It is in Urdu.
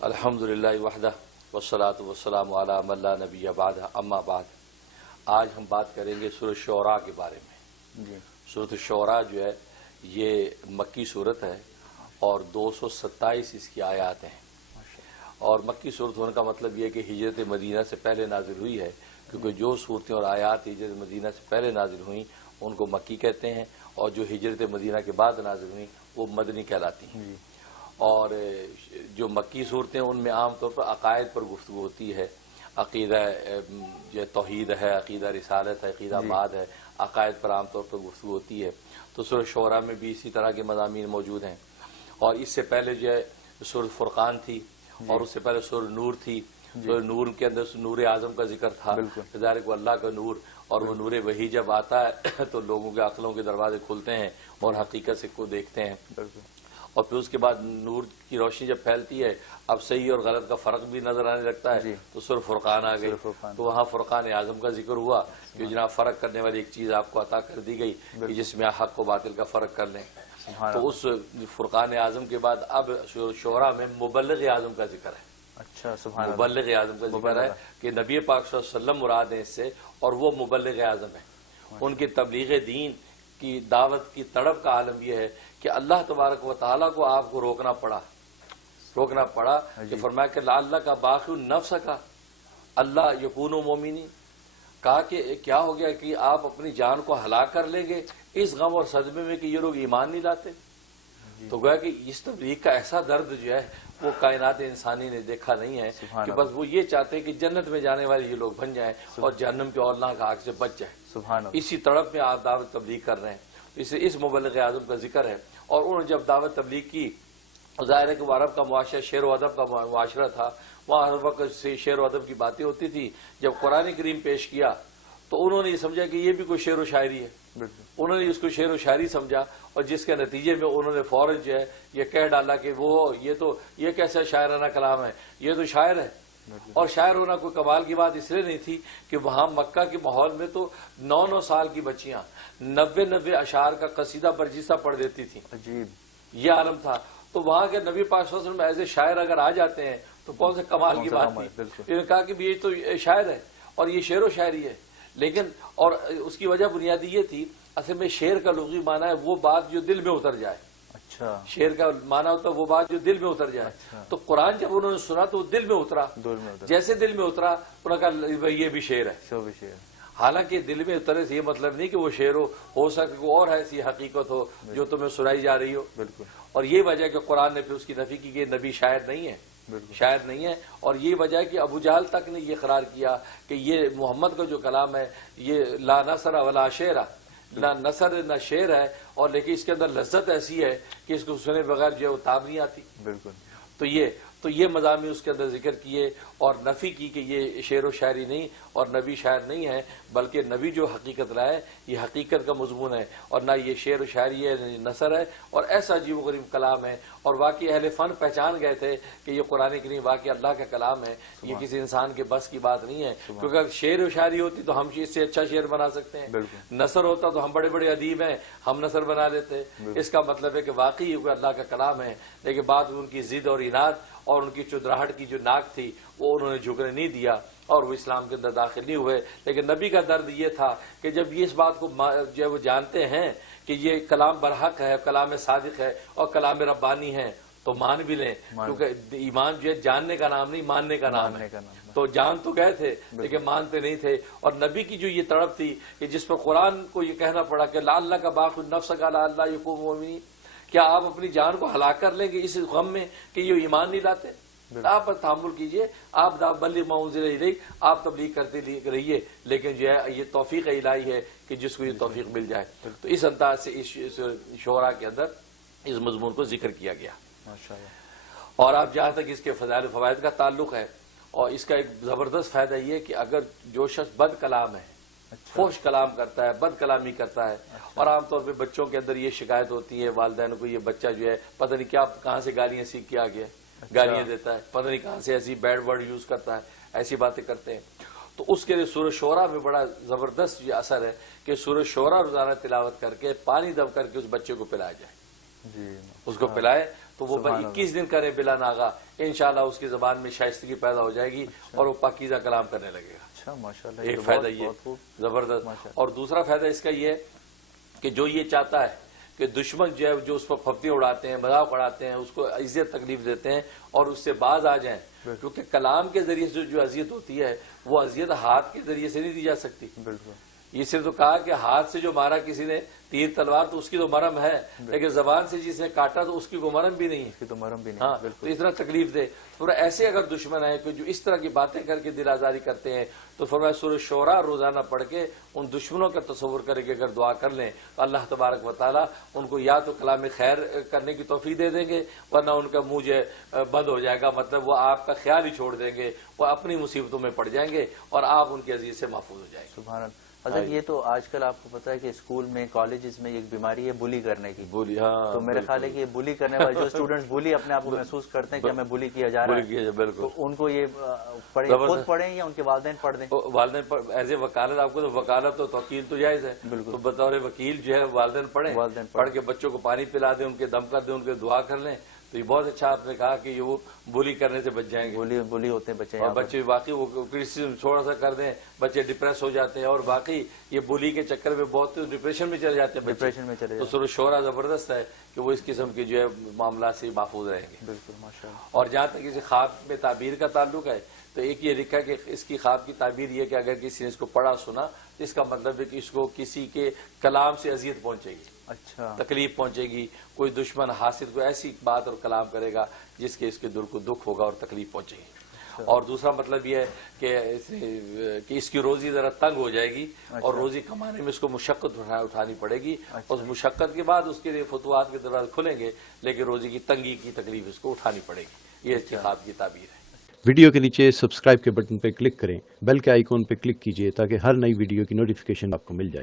الحمدللہ وحدہ والصلاۃ والسلام علی من لا نبی بعدہ اما بعد۔ آج ہم بات کریں گے سورہ شعراء کے بارے میں۔ سورۃ شعراء جو ہے یہ مکی صورت ہے اور 227 اس کی آیات ہیں، اور مکی صورت ہونے کا مطلب یہ ہے کہ ہجرت مدینہ سے پہلے نازل ہوئی ہے، کیونکہ جو صورتیں اور آیات ہجرت مدینہ سے پہلے نازل ہوئیں ان کو مکی کہتے ہیں، اور جو ہجرت مدینہ کے بعد نازل ہوئیں وہ مدنی کہلاتی ہیں۔ اور جو مکی صورتیں ان میں عام طور پر عقائد پر گفتگو ہوتی ہے، عقیدہ جو توحید ہے، عقیدہ رسالت ہے، عقیدہ بعد ہے، عقائد پر عام طور پر گفتگو ہوتی ہے۔ تو سورہ شعراء میں بھی اسی طرح کے مضامین موجود ہیں، اور اس سے پہلے جو ہے سورہ فرقان تھی، اور اس سے پہلے سورہ نور تھی۔ سورہ نور کے اندر نور اعظم کا ذکر تھا، ذالک اللہ کا نور، اور وہ نور وحی جب آتا ہے تو لوگوں کے عقلوں کے دروازے کھلتے ہیں اور حقیقت سے کو دیکھتے ہیں۔ اور پھر اس کے بعد نور کی روشنی جب پھیلتی ہے، اب صحیح اور غلط کا فرق بھی نظر آنے لگتا ہے، تو سورہ فرقان آ گئی، تو وہاں فرقان اعظم کا ذکر ہوا کہ جناب فرق کرنے والی ایک چیز آپ کو عطا کر دی گئی کہ جس میں حق و باطل کا فرق کر لیں۔ تو اس فرقان اعظم کے بعد اب شعراء میں مبلغ اعظم کا ذکر ہے۔ اچھا، مبلغ اعظم کا ذکر ہے کہ نبی پاک صلی اللہ علیہ وسلم مراد ہیں اس سے، اور وہ مبلغ اعظم ہے۔ ان کی تبلیغ دین کی دعوت کی تڑپ کا عالم یہ ہے کہ اللہ تبارک و تعالیٰ کو آپ کو روکنا پڑا کہ فرمایا کہ اللہ کا باقی نفس کا اللہ یکون مومنین، کہا کہ کیا ہو گیا کہ آپ اپنی جان کو ہلاک کر لیں گے اس غم اور صدمے میں کہ یہ لوگ ایمان نہیں لاتے۔ تو گویا کہ اس تبلیغ کا ایسا درد جو ہے وہ کائنات انسانی نے دیکھا نہیں ہے، کہ بس وہ یہ چاہتے ہیں کہ جنت میں جانے والے یہ لوگ بن جائیں اور جہنم کے اولناک آگ سے بچ جائیں۔ اسی تڑپ میں آپ دعوت تبلیغ کر رہے ہیں، اس مبلغ اعظم کا ذکر ہے۔ اور انہوں نے جب دعوت تبلیغ کی، ظاہر ہے کہ وہ عرب کا معاشرہ شعر و ادب کا معاشرہ تھا، وہاں ہر وقت سے شعر و ادب کی باتیں ہوتی تھی۔ جب قرآن کریم پیش کیا تو انہوں نے یہ سمجھا کہ یہ بھی کوئی شعر و شاعری ہے، انہوں نے اس کو شعر و شاعری سمجھا، اور جس کے نتیجے میں انہوں نے فوراً جو ہے یہ کہہ ڈالا کہ یہ کیسا شاعرانہ کلام ہے، یہ تو شاعر ہے۔ اور شاعر ہونا کوئی کمال کی بات اس لیے نہیں تھی کہ وہاں مکہ کے ماحول میں تو 9 سال کی بچیاں 90 اشعار کا قصیدہ برجستہ پڑھ دیتی تھیں، یہ عالم تھا۔ تو وہاں کے نبی پاک صلی اللہ علیہ وسلم ایز اے شاعر اگر آ جاتے ہیں تو کون سے کمال کی بات تھی۔ انہوں نے کہا کہ یہ تو شاعر ہے اور یہ شعر و شاعری ہے، لیکن اور اس کی وجہ بنیادی یہ تھی، اصل میں شعر کا لغوی معنی ہے وہ بات جو دل میں اتر جائے۔ شعر کا معنی ہوتا ہے وہ بات جو دل میں اتر جائے۔ تو قرآن جب انہوں نے سنا تو وہ دل میں اترا، جیسے دل میں اترا انہوں نے کہا یہ بھی شعر ہے۔ حالانکہ دل میں اترنے سے یہ مطلب نہیں کہ وہ شعر ہو سکے کوئی اور ایسی حقیقت ہو جو تمہیں سنائی جا رہی ہو۔ اور یہ وجہ کہ قرآن نے پھر اس کی نفی کی کہ نبی شاعر نہیں ہے، اور یہ وجہ کہ ابو جہل تک نے یہ قرار کیا کہ یہ محمد کا جو کلام ہے یہ لا نثر ولا شعر، نہ نثر نہ شعر ہے، اور لیکن اس کے اندر لذت ایسی ہے کہ اس کو سنے بغیر جو ہے وہ تاب نہیں آتی۔ تو یہ مضامین اس کے اندر ذکر کیے اور نفی کی کہ یہ شعر و شاعری نہیں اور نبی شاعر نہیں ہے، بلکہ نبی جو حقیقت لائے یہ حقیقت کا مضمون ہے، اور نہ یہ شعر و شاعری ہے نہ نثر ہے، اور ایسا عجیب و غریب کلام ہے۔ اور واقعی اہل فن پہچان گئے تھے کہ یہ قرآن کریم واقعی اللہ کا کلام ہے، یہ کسی انسان کے بس کی بات نہیں ہے، کیونکہ اگر شعر و شاعری ہوتی تو ہم اس سے اچھا شعر بنا سکتے ہیں، نثر ہوتا تو ہم بڑے بڑے ادیب ہیں ہم نثر بنا لیتے۔ اس کا مطلب ہے کہ واقعی یہ اللہ کا کلام ہے، لیکن بعد میں ان کی ضد اور اناد اور ان کی چودراہٹ کی جو ناک تھی وہ انہوں نے جھکنے نہیں دیا، اور وہ اسلام کے اندر داخل نہیں ہوئے۔ لیکن نبی کا درد یہ تھا کہ جب یہ اس بات کو جو ہے وہ جانتے ہیں کہ یہ کلام برحق ہے، کلام صادق ہے اور کلام ربانی ہے تو مان بھی لیں، کیونکہ ایمان جو ہے جاننے کا نام نہیں ماننے کا نام ہے۔ تو جان تو گئے تھے لیکن مانتے نہیں تھے۔ اور نبی کی جو یہ تڑپ تھی کہ جس پر قرآن کو یہ کہنا پڑا کہ لا اللہ کا باقی نفس کا لا اللہ یکون مومنین، کیا آپ اپنی جان کو ہلاک کر لیں گے اس غم میں کہ یہ ایمان نہیں لاتے؟ آپ پر تحمل کیجئے، آپ بلغ ما انزل الیک، آپ تبلیغ کرتے رہیے، لیکن جو ہے یہ توفیق الہی ہے کہ جس کو یہ توفیق مل جائے۔ تو اس انداز سے اس شعراء کے اندر اس مضمون کو ذکر کیا گیا۔ اور آپ جہاں تک اس کے فضائل و فوائد کا تعلق ہے، اور اس کا ایک زبردست فائدہ یہ کہ اگر جو شخص بد کلام ہے، فحش کلام کرتا ہے، بد کلامی کرتا ہے، اور عام طور پہ بچوں کے اندر یہ شکایت ہوتی ہے والدین کو، یہ بچہ جو ہے پتہ نہیں کیا کہاں سے گالیاں سیکھ کے آ گیا، گالیاں دیتا ہے، پتہ نہیں کہاں سے ایسی بیڈ ورڈ یوز کرتا ہے، ایسی باتیں کرتے ہیں۔ تو اس کے لیے سورہ شعراء میں بڑا زبردست یہ اثر ہے کہ سورہ شعراء روزانہ تلاوت کر کے پانی دب کر کے اس بچے کو پلایا جائے۔ اس کو پلائے تو وہ 21 دن کرے بلا ناغا، انشاءاللہ اس کی زبان میں شائستگی پیدا ہو جائے گی اور وہ پاکیزہ کلام کرنے لگے گا. اچھا ماشاءاللہ، ایک فائدہ یہ زبردست. اور دوسرا فائدہ اس کا یہ ہے کہ جو یہ چاہتا ہے کہ دشمن جو ہے جو اس پر پھپتیاں اڑاتے ہیں، مذاق اڑاتے ہیں، اس کو اذیت تکلیف دیتے ہیں اور اس سے باز آ جائیں، کیونکہ کلام کے ذریعے سے جو اذیت ہوتی ہے وہ اذیت ہاتھ کے ذریعے سے نہیں دی جا سکتی. بالکل. یہ صرف تو کہا کہ ہاتھ سے جو مارا کسی نے تیر تلوار تو اس کی تو مرم ہے، لیکن زبان سے جس نے کاٹا تو اس کی کوئی مرم بھی نہیں ہے. اس کی تو مرم بھی نہیں. ہاں، تو اتنا تکلیف دے. فرمایا ایسے اگر دشمن ہے کہ جو اس طرح کی باتیں کر کے دل آزاری کرتے ہیں تو فرمایا سورہ شورا روزانہ پڑھ کے ان دشمنوں کا تصور کرے کہ اگر دعا کر لیں تو اللہ تبارک و تعالیٰ ان کو یا تو کلام خیر کرنے کی توفیق دے دیں گے، ورنہ ان کا منہ جو بند ہو جائے گا، مطلب وہ آپ کا خیال ہی چھوڑ دیں گے، وہ اپنی مصیبتوں میں پڑ جائیں گے اور آپ ان کے اذیت سے محفوظ ہو جائیں گے. سبحان اللہ. حضرت یہ تو آج کل آپ کو پتا ہے کہ اسکول میں کالجز میں ایک بیماری ہے بلی کرنے کی. بولی، ہاں، تو میرا خیال ہے کہ یہ بلی کرنے والے جو اسٹوڈنٹس بلی اپنے آپ کو محسوس کرتے ہیں کہ ہمیں بلی کیا جا رہا ہے، بالکل، تو ان کو یہ خود پڑھیں یا ان کے والدین پڑھ دیں؟ والدین ایز اے وکالت، آپ کو تو وکالت تو توکیل تو جائز ہے، بالکل، تو بطور وکیل جو ہے والدین پڑھیں، پڑھ کے بچوں کو پانی پلا دیں، ان کے دم کر دیں، ان کے دعا کر لیں، تو یہ بہت اچھا آپ نے کہا کہ یہ وہ بولی کرنے سے بچ جائیں گے. بلی ہوتے ہیں بچے، اور بچے واقعی وہ کرٹیسزم تھوڑا سا کر دیں بچے ڈپریس ہو جاتے ہیں، اور باقی یہ بولی کے چکر میں بہت ڈپریشن میں چلے جاتے ہیں ڈپریشن میں چلے. تو سورہ شورا زبردست ہے کہ وہ اس قسم کے جو ہے معاملات سے محفوظ رہیں گے. بالکل ماشاءاللہ. اور جہاں تک کسی خواب میں تعبیر کا تعلق ہے تو ایک یہ لکھا کہ اس کی خواب کی تعبیر یہ کہ اگر کسی نے اس کو پڑھا سنا تو اس کا مطلب ہے کہ اس کو کسی کے کلام سے اذیت پہنچے گی، اچھا تکلیف پہنچے گی، کوئی دشمن حاسد کو ایسی بات اور کلام کرے گا جس کے اس کے دل کو دکھ ہوگا اور تکلیف پہنچے گی. اور دوسرا مطلب یہ ہے کہ اس کی روزی ذرا تنگ ہو جائے گی اور روزی کمانے میں اس کو مشقت اٹھانی پڑے گی، اور اس مشقت کے بعد اس کے لیے فتوحات کے دروازے کھلیں گے، لیکن روزی کی تنگی کی تکلیف اس کو اٹھانی پڑے گی. یہ اس کی خواب کی تعبیر ہے. ویڈیو کے نیچے سبسکرائب کے بٹن پہ کلک کریں، بیل کے آئیکن پہ کلک کیجئے تاکہ ہر نئی ویڈیو کی نوٹیفیکیشن آپ کو مل جائے.